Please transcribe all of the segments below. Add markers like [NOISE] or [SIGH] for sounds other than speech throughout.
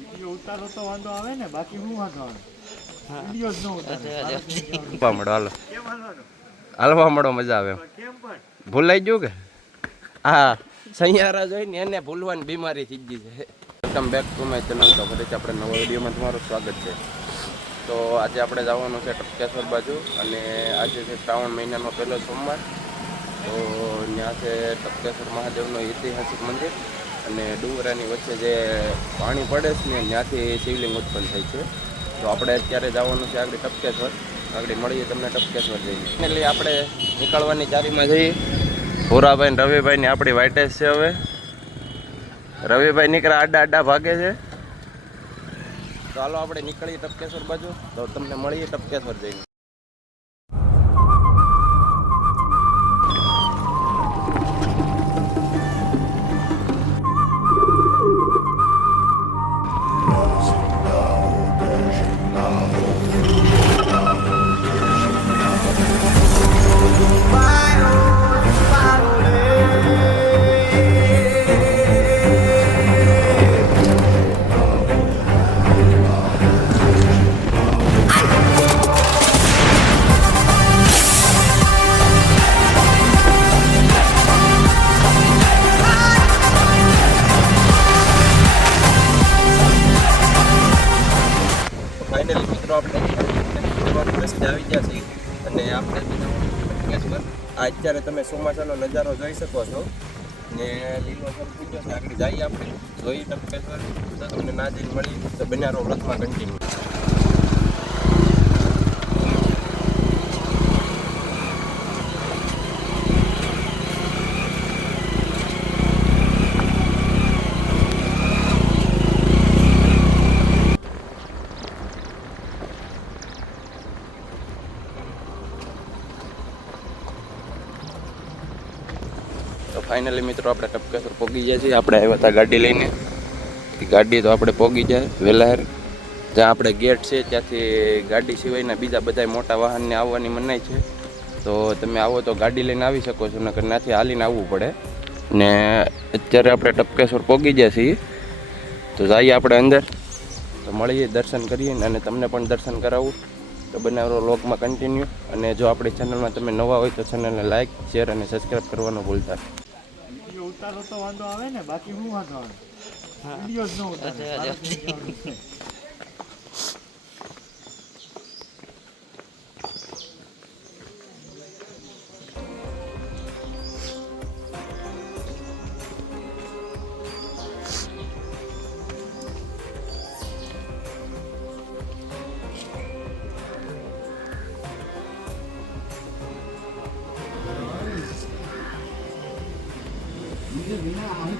Video ઉતારો તો વાંધો આવે ને બાકી હું વાંધો આવે? વીડિયો જ ન ઉતારે. હાલવા [LAUGHS] મળો હાલો. કેમ હાલવાનું હાલવા મળો મજા આવે. ભૂલાઈ ગયું કે? હા સૈયારા જોઈને એને ભૂલવાની બીમારી થઈ ગઈ છે. Welcome back to my channel. તો ફરીથી આપણે નવા વિડીયોમાં તમારું સ્વાગત છે. તો આજે આપણે જવાનું છે ટપકેશ્વર બાજુ અને આજે છે શ્રાવણ મહિનાનો પહેલો સોમવાર. તો ત્યાં છે ટપકેશ્વર મહાદેવનું ઐતિહાસિક મંદિર. અને ડુંગરાની વચ્ચે જે પાણી પડે છે ને, ત્યાંથી શિવલિંગ ઉત્પન્ન થાય છે. તો આપણે અત્યારે જવાનું છે આગળ ટપકેશ્વર. આગળ મળીએ તમને ટપકેશ્વર જઈને. એટલે આપણે નીકળવાની ચારીમાં જઈએ. ભોરાભાઈ ને રવિભાઈ ની આપણી વાઇટેસ છે હવે. રવિભાઈ નીકળ્યા આડા આડા ભાગે છે. ચાલો આપણે નીકળીએ ટપકેશ્વર બાજુ. તો તમને મળીએ ટપકેશ્વર જઈને. ફાઇનલી મિત્રો, આપણે રસ્તે આવી ગયા છે અને આપણે અત્યારે તમે ચોમાસાનો નજારો જોઈ શકો છો. ને લીલો ગયો છે. આગળ જઈએ આપણે. જોઈએ ટપકેશ્વર તમને ના જઈને મળી તો બનારો વ્રતમાં કન્ટિન્યુ ફાઇનલી મિત્રો, આપણે ટપકેસર પહોંચી ગયા છીએ. આપણે આવ્યા હતા ગાડી લઈને. ગાડી તો આપણે પહોંચી જાય, વેલાર. જ્યાં આપણે ગેટ છે, ત્યાંથી ગાડી સિવાયના બીજા બધા મોટા વાહનને આવવાની મનાઈ છે. તો તમે આવો તો ગાડી લઈને આવી શકો છો, નકર ત્યાંથી હાલીને આવવું પડે. ને અત્યારે આપણે ટપકેશ્વર પહોંચી ગયા છીએ. તો જઈએ આપણે અંદર. તો મળીએ, દર્શન કરીએ અને તમને પણ દર્શન કરાવું. તો બનાવો લોકમાં કન્ટિન્યુ અને જો આપણી ચેનલમાં તમે નવા હોય તો ચેનલને લાઇક શેર અને સબસ્ક્રાઈબ કરવાનું ભૂલતા વીડિયો ઉતારો તો વાંધો આવે ને બાકી હું વાંધો આવે. વીડિયો જ ન ઉતારે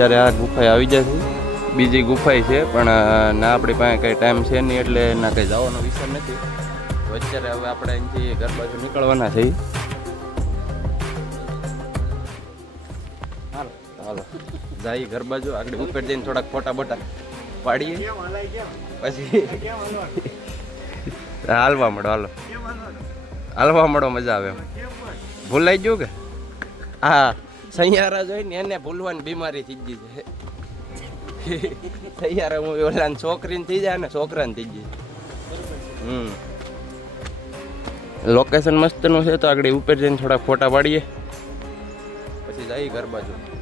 અત્યારે આ ગુફાએ આવી છીએ બીજી ગુફાઈ છે, પણ ના આપણી પાસે કંઈ ટાઈમ છે નહીં, એટલે ના કંઈ જવાનો વિચાર નથી. તો અત્યારે હવે આપણે અહીંથી ઘર બાજુ નીકળવાના છીએ. હાલો હાલો. જાય ઘર બાજુ, આગળ ઉપર જઈને થોડાક ફોટા બોટા પાડીએ. પછી હાલવા મળો, હાલો. હાલવા મળો, મજા આવે ભૂલાઈ ગયું કે? હા સૈયારા જોઈને એને ભૂલવાની બીમારી થઈ ગઈ છે. સૈયારા હું ઓલા છોકરીને થઈ જાય ને છોકરાને થઈ જાય હમ. લોકેશન મસ્તનું છે તો આગળ ઉપર જઈને થોડા ફોટા પાડીએ. પછી જઈએ ઘર બાજુ.